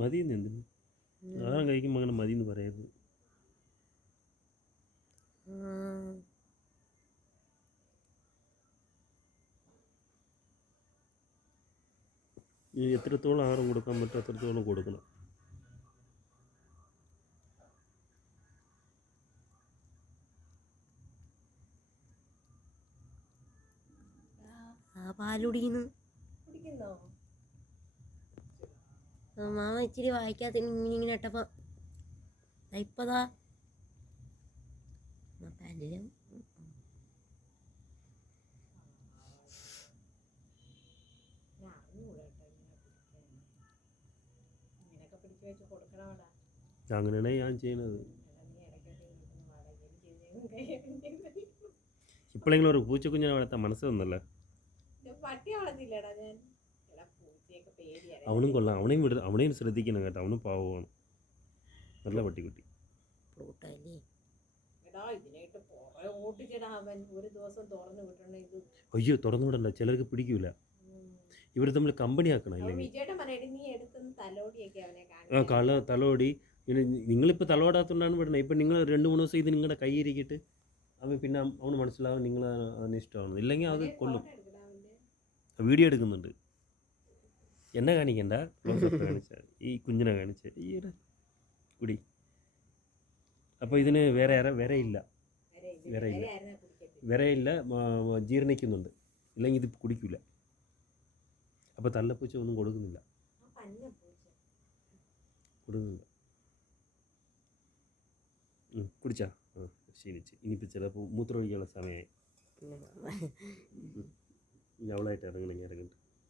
മതിയെന്ന് എന്തിനു ആഹാരം കഴിക്കുമ്പോൾ അങ്ങനെ മതിയെന്ന് പറയരുത്. എത്രത്തോളം ആഹാരം കൊടുക്കാൻ പറ്റും അത്രത്തോളം കൊടുക്കണം. പാലുടിക്കുന്നു മാമ ഇച്ചിരി വായിക്കാത്ത ഇങ്ങനെ ഇട്ടപ്പോ ഇപ്പതാ പാലും അങ്ങനെയാണ് ഞാൻ ചെയ്യുന്നത്. ഇപ്പോഴെങ്കിലും ഒരു പൂച്ചക്കുഞ്ഞിനെ വളർത്താൻ മനസ്സ് തന്നല്ലേ. അവനും കൊള്ളാം, അവനെയും ശ്രദ്ധിക്കണം കേട്ടോ. അവനും പാവമാണ്, നല്ല പട്ടിക്കുട്ടി. അയ്യോ തുറന്നു വിടണ്ട, ചിലർക്ക് പിടിക്കൂല. ഇവർ തമ്മിൽ കമ്പനി ആക്കണം. ഇല്ലെങ്കിൽ തലോടി പിന്നെ നിങ്ങളിപ്പോൾ തലോടാത്തോണ്ടാണ് വിടണത്. ഇപ്പം നിങ്ങൾ 2-3 ദിവസം ഇത് നിങ്ങളുടെ കൈയിരിക്കിട്ട് അവൻ പിന്നെ അവന് മനസ്സിലാവും നിങ്ങൾ അതിന് ഇഷ്ടമാണ്. ഇല്ലെങ്കിൽ അത് കൊള്ളും. വീഡിയോ എടുക്കുന്നുണ്ട്, എന്നെ കാണിക്കണ്ട, കാണിച്ച ഈ കുഞ്ഞിനെ കാണിച്ച ഈയുടെ കുടി. അപ്പോൾ ഇതിന് വിരയില്ല, ജീർണിക്കുന്നുണ്ട്. ഇല്ലെങ്കിൽ ഇത് കുടിക്കില്ല. അപ്പോൾ തള്ളപ്പൂച്ച ഒന്നും കൊടുക്കുന്നില്ല. കുടിച്ചാ ക്ഷീണിച്ച്. ഇനിയിപ്പോൾ ചിലപ്പോൾ മൂത്രം ഒഴിക്കാനുള്ള സമയമായി. അവളായിട്ട് ഇറങ്ങണമെങ്കിൽ ഇറങ്ങട്ടെ.